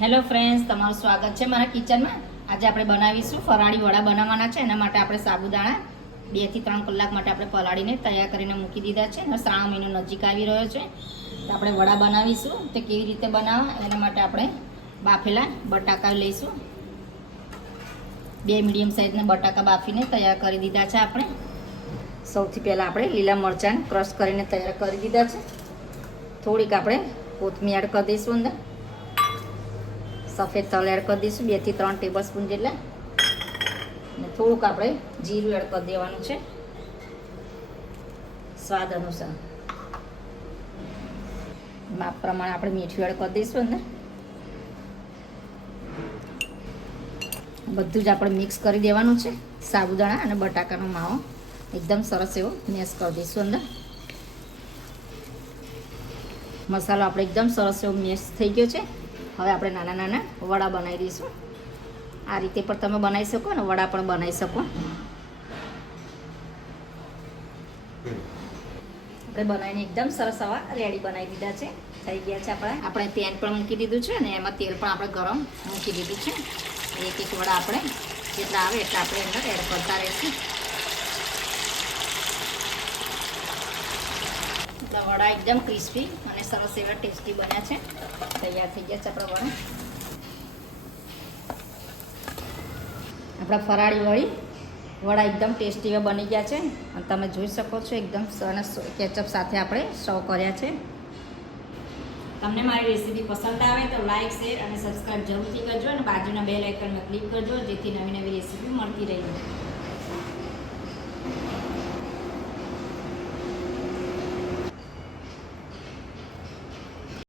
Hello friends તમારું સ્વાગત છે મારા કિચનમાં. આજે આપણે બનાવીશું ફરાળી વડા બનાવવાના છે, એના માટે આપણે સાબુદાણા બેથી ત્રણ કલાક માટે આપણે પલાળીને તૈયાર કરીને મૂકી દીધા છે અને શ્રાવણ મહિનો નજીક આવી રહ્યો છે. તો આપણે વડા બનાવીશું, તે કેવી રીતે બનાવવા, એના માટે આપણે બાફેલા બટાકા લઈશું. બે મીડિયમ સાઇઝના બટાકા બાફીને તૈયાર કરી દીધા છે આપણે. સૌથી પહેલાં આપણે લીલા મરચાં ક્રશ કરીને તૈયાર કરી દીધા છે. થોડીક આપણે કોથમીર એડ કરી દઈશું અંદર. સફેદ તલ એડ કરી દઈશું બેથી ત્રણ ટેબલ સ્પૂન જેટલા. અને થોડુંક આપણે જીરું એડ કરી દેવાનું છે. સ્વાદ અનુસાર. માપ પ્રમાણે આપણે મીઠું એડ કરી દઈશું અંદર. બધું જ આપણે મિક્સ કરી દેવાનું છે. સાબુદાણા અને બટાકાનો માવો. એકદમ સરસ એવો મેશ કરી દઈશું અંદર. મસાલો આપણે એકદમ સરસ એવો મેશ થઈ ગયો છે. હવે આપણે નાના નાના વડા બનાવી દઈશું. આ રીતે પણ તમે બનાવી શકો ને વડા પણ બનાવી શકો. બનાવીને એકદમ સરસ આવા રેડી બનાવી દીધા છે. થઈ ગયા છે આપણે. આપણે પેન પણ મૂકી દીધું છે ને એમાં તેલ પણ આપણે ગરમ મૂકી દીધું છે. એક એક વડા આપણે જેટલા આવે એટલા આપણે અંદર એડ કરતા રહીશું. વડા એકદમ ક્રિસ્પી અને સરસ એવા ટેસ્ટી બન્યા છે. તૈયાર થઈ ગયા છે આપણા વડા. આપણા ફરાળી વળી વડા એકદમ ટેસ્ટી એવા બની ગયા છે. અને તમે જોઈ શકો છો એકદમ સરસ કેચઅપ સાથે આપણે સર્વ કર્યા છે. તમને મારી રેસીપી પસંદ આવે તો લાઇક શેર અને સબસ્ક્રાઈબ જરૂરથી કરજો અને બાજુના બે લાઇકનમાં ક્લિક કરજો જેથી નવી નવી રેસીપી મળતી રહે.